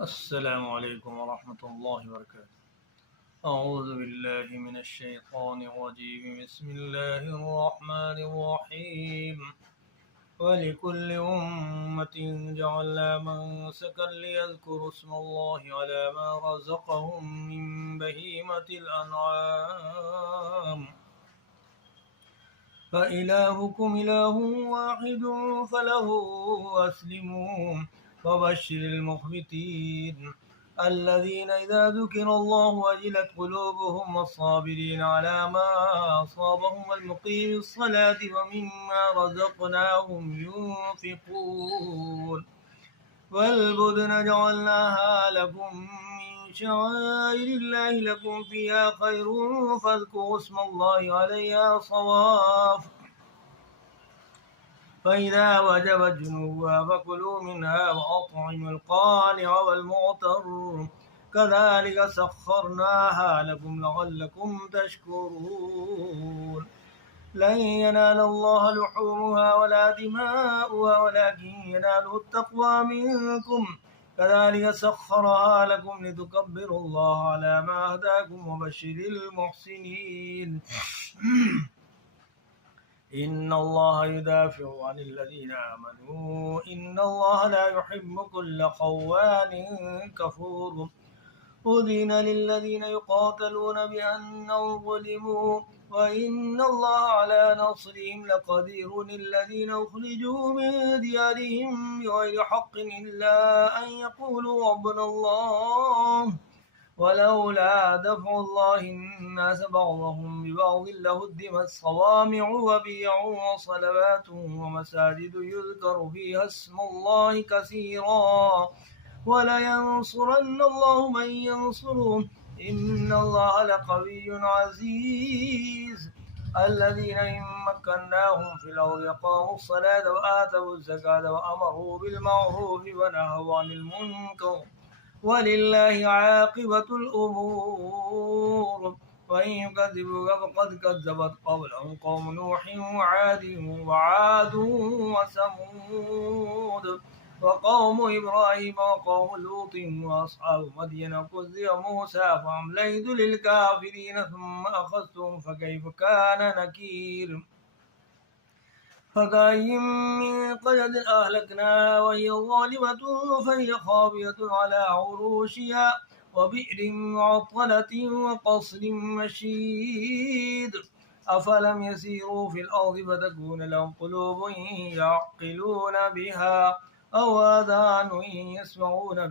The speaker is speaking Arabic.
السلام عليكم ورحمة الله وبركاته. أعوذ بالله من الشيطان الرجيم. بسم الله الرحمن الرحيم. ولكل أمة جعلنا منسكا ليذكروا اسم الله على ما رزقهم من بهيمة الأنعام فإلهكم إله واحد فله أسلموا وبشر المخبتين الذين إذا ذكر الله وجلت قلوبهم والصابرين على ما أصابهم والمقيم الصلاة ومما رزقناهم ينفقون والبدن جعلناها لكم من شعائر الله لكم فيها خير فاذكروا اسم الله عليها صواف فإذا وجبت جنوبها فكلوا منها وأطعموا القانع والمعتر كذلك سخرناها لكم لعلكم تشكرون لن ينال الله لحومها ولا دماؤها ولكن يناله التقوى منكم كذلك سخرها لكم لتكبروا الله على ما هداكم وبشر المحسنين إن الله يدافع عن الذين آمنوا إن الله لا يحب كل خوان كفور أذن للذين يقاتلون بأنهم ظلموا وإن الله على نصرهم لقدير الذين أخرجوا من ديارهم بغير حق إلا أن يقولوا ربنا الله ولولا دفع الله الناس بعضهم ببعض لهدمت صوامع وبيع وصلوات ومساجد يذكر فيها اسم الله كثيرا ولينصرن الله من ينصره إن الله لقوي عزيز الذين إن مكناهم في الأرض أقاموا الصلاة وآتوا الزكاة وأمروا بالمعروف ونهوا عن المنكر ولله عاقبة الأمور وإن يكذبوك فقد كذبت قبلهم قوم نوح وعاد وثمود وقوم إبراهيم وقوم لوط وأصحاب مدين كذب موسى فأمليت للكافرين ثم أخذتهم فكيف كان نكير فكأين من قرية أهلكناها وهي ظالمة فهي خاوية على عروشها وبئر معطلة وقصر مشيد أفلم يسيروا في الأرض فتكون لهم قلوب يعقلون بها أو آذان يسمعون بها